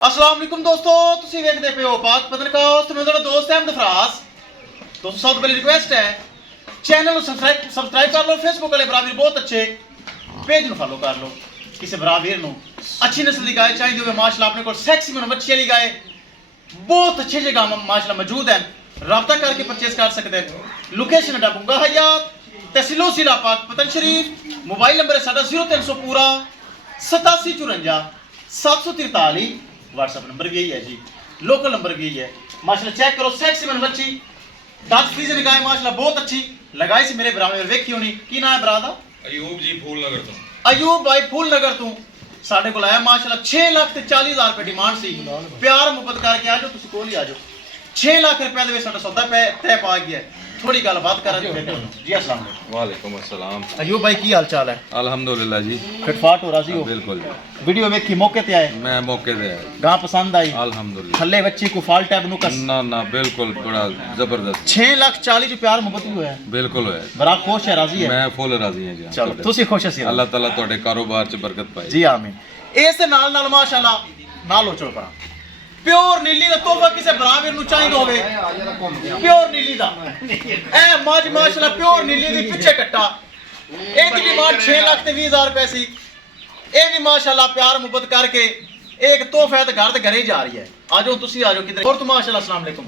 अस्सलाम वालेकुम दोस्तों, ਤੁਸੀਂ ਵੇਖਦੇ ਪਏ ਹੋ ਪਾਕ ਪਤਨਕਾਸਟ। ਮੈਂ ਤੁਹਾਡਾ ਦੋਸਤ ਅਹਿਮਦ ਫਰਾਜ਼। ਦੋਸਤੋ ਸਭ ਤੋਂ ਪਹਿਲੀ ਰਿਕੁਐਸਟ ਹੈ ਚੈਨਲ ਨੂੰ ਸਬਸਕ੍ਰਾਈਬ ਕਰ ਲਓ। ਫੇਸਬੁੱਕ ਵਾਲੇ ਭਰਾ ਵੀਰ ਬਹੁਤ ਅੱਛੇ पेज ਨੂੰ फॉलो कर लो। किसी भरा वीर ਨੂੰ अच्छी नस्ल ਦੀ गाय चाहिए होवे माशाल्लाह अपने को सेक्सी मन बच्चे वाली गाय बहुत अच्छी जगह माशाल्लाह मौजूद है, राब्ता करके परचेस कर सकते हैं। लोकेशन है बुंगा हयात तहसीलो जिला पाक पतन शरीफ। मोबाइल नंबर है साडा 0300 पूरा 8754 743। व्हाट्सएप नंबर भी यही है जी, लोकल नंबर भी यही है। माशाल्लाह चेक करो सेक्सी मन बच्ची डच फ्रीजन गाय माशाल्लाह बहुत अच्छी लगाई सी मेरे भरा में वेखी होनी। की नाम है भरा दा? अयूब जी फूल नगर तो। अयूब भाई फूल नगर तू साडे कोल आया माशाल्लाह 6,40,000 रुपए डिमांड सी। प्यार मुहब्बत करके आ जाओ, तुसी कोल ही आ जाओ। 6 लाख रुपए दे साडा सौदा तय पा गया है। थोड़ी गल बात करा जी। अस्सलाम वालेकुम। वालेकुम अस्सलाम। अयूब भाई की हाल चाल है? अल्हम्दुलिल्लाह जी। फिटफाट हो राजी हो? बिल्कुल। वीडियो वेखी मौके ते आए? मैं मौके पे आया। गां पसंद आई? अल्हम्दुलिल्लाह। थल्ले बच्ची को फाल्ट है नुकस? ना ना बिल्कुल बड़ा जबरदस्त। 6,40,000 जो प्यार मुहब्बत भी होया है। बिल्कुल है। बड़ा खुश है, राजी है? मैं फुल राजी हां जी। चलो तुसी खुश सी। अल्लाह ताला ਤੁਹਾਡੇ ਕਾਰੋਬਾਰ ਚ ਬਰਕਤ ਪਾਏ जी आमीन। इस नाल माशाल्लाह नाल हो चलो परा प्योर नीली दा तोहफा किसे बराबर नु चाहिए होवे। प्योर नीली दा ए मज माशाल्लाह प्योर नीली दी पीछे कट्टा एक डिमांड 6,20,000 रुपए सी। ए भी माशाल्लाह प्यार मुहब्बत करके एक तोहफा ते घर ते घरे ही जा रही है। आ जाओ तुसी आ जाओ किधर और तो माशाल्लाह अस्सलाम वालेकुम।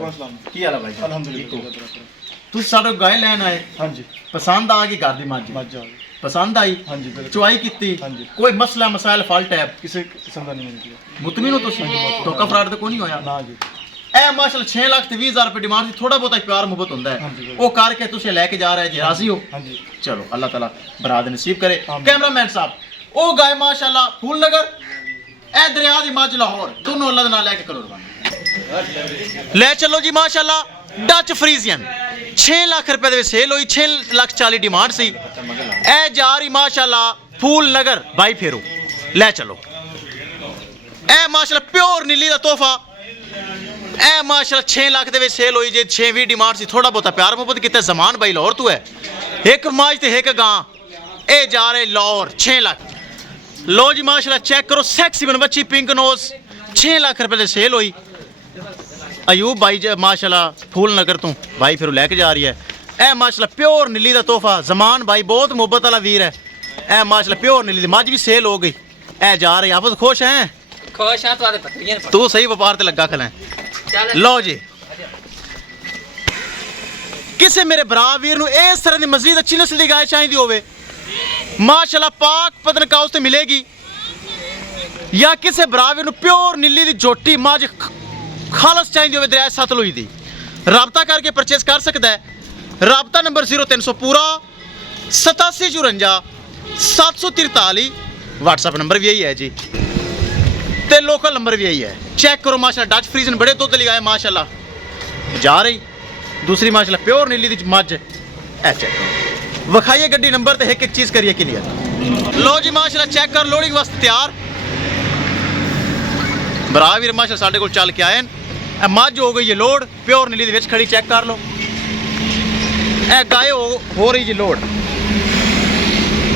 की हाल है भाई? अल्हम्दुलिल्लाह। तुसी साडे गाय लेन आए? हाँ जी। पसंद आ गई घर दी मज? मज आ गई। पसंद आई? हाँ जी बिल्कुल। चुआई कीती? हाँ जी। कोई मसला मसाइल फाल्ट है? किसी किस्म का नहीं निकली। मुतमिन हो तुसी? धोखा फ्रॉड तो कोई नहीं होया ना जी। ए माशाल्लाह 6,20,000 रुपए डिमांड सी। थोड़ा बहुत प्यार मुहब्बत होता हाँ है जी, वो करके तुसे लेके जा रहे जी, राजी हो? हाँ जी। चलो अल्लाह ताला बराद नसीब करे। आमीन। कैमरामैन साहब ओ गाय माशाल्लाह फूल नगर ए दरिया दी मज लाहौर दोनों अल्लाह दे नाल लेके करो रवाना। ले चलो जी माशाल्लाह डच फ्रीजियन 6 लाख रुपए दे सेल हुई। 6,40,000 डिमांड सी। ए जा रही माशाल्लाह फूल नगर बाई फेरो। ले चलो ए माशाल्लाह प्योर नीली दा तोहफा ए माशाल्लाह 6 लाख दे सेल हुई जे 6 डिमांड सी। थोड़ा बहुत प्यार मुहब्बत किते जमान भाई लाहौर तू है। एक माज ते एक गां ए जा रहे लाहौर 6 लाख। लो जी माशाल्लाह चेक करो सेक्सी बन बच्ची पिंक नोज 6 लाख रुपए दे सेल हुई। अयूब भाई माशाल्लाह फूल नगर तू भाई फिर लेके जा रही है। ए माशाल्लाह प्योर नीली दा तोहफा जमान भाई बहुत मुहब्बत वाला वीर है। ए माशाल्लाह प्योर नीली दी मज भी सेल हो गई। ए जा रही आप खुश हैं? खुश हां तुम्हारे पत्रियां तू सही व्यापार ते लगा खला। लो जी किसे मेरे भरा वीर नु इस तरह दी मजीद अच्छी नस्ल दी गाय चाहिए होवे माशाल्लाह पाक पतनकाउस ते मिलेगी, या किसे भरा वीर नु प्योर नीली दी झोटी मज खालस चाहिए होवे दरिया सतलुज दी, राब्ता करके परचेस कर सकता है। राब्ता नंबर 0300 पूरा 8754 743। व्हाट्सएप नंबर भी यही है जी ते लोकल नंबर भी यही है। चेक करो माशाल्लाह डच फ्रीजन बड़े दुध वाली गाय माशाल्लाह जा रही। दूसरी माशाल्लाह प्योर नीली दी मज ए चेक करो विखाइए गड्डी नंबर ते एक एक चीज करिए क्लियर। लो जी माशाल्लाह चेक कर लोडिंग वास्ते तैयार भरा वीर माशाल्लाह साडे कोल चल के आए न। मज हो गई है लोड प्योर नीली दे विच खड़ी चेक कर लो। ए गाय हो रही जी लोड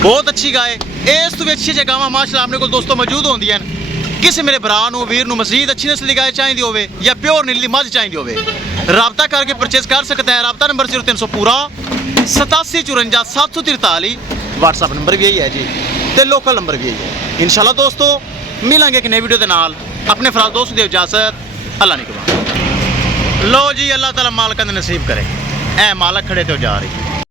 बहुत अच्छी गाय। इस तो भी अच्छी अच्छी गावां माशाल्लाह अपने कोल दोस्तों मौजूद होंदियां न। किसी मेरे भरा नूं वीर नूं मजीद अच्छी नस्ल दी गाय चाहिए होवे या प्योर नीली मज चाहिए होवे राब्ता करके परचेस कर सकता है। राब्ता नंबर 0300 पूरा 8754 743। व्हाट्सएप नंबर भी यही है जी ते लोकल नंबर भी यही है। इंशाल्लाह दोस्तों मिलेंगे एक नई वीडियो के नाल। अपने फराज दोस्त दी इजाजत अल्लाह ने कबूल। लो जी अल्लाह ताला मालक नसीब करे। ए मालक खड़े तो जा रही।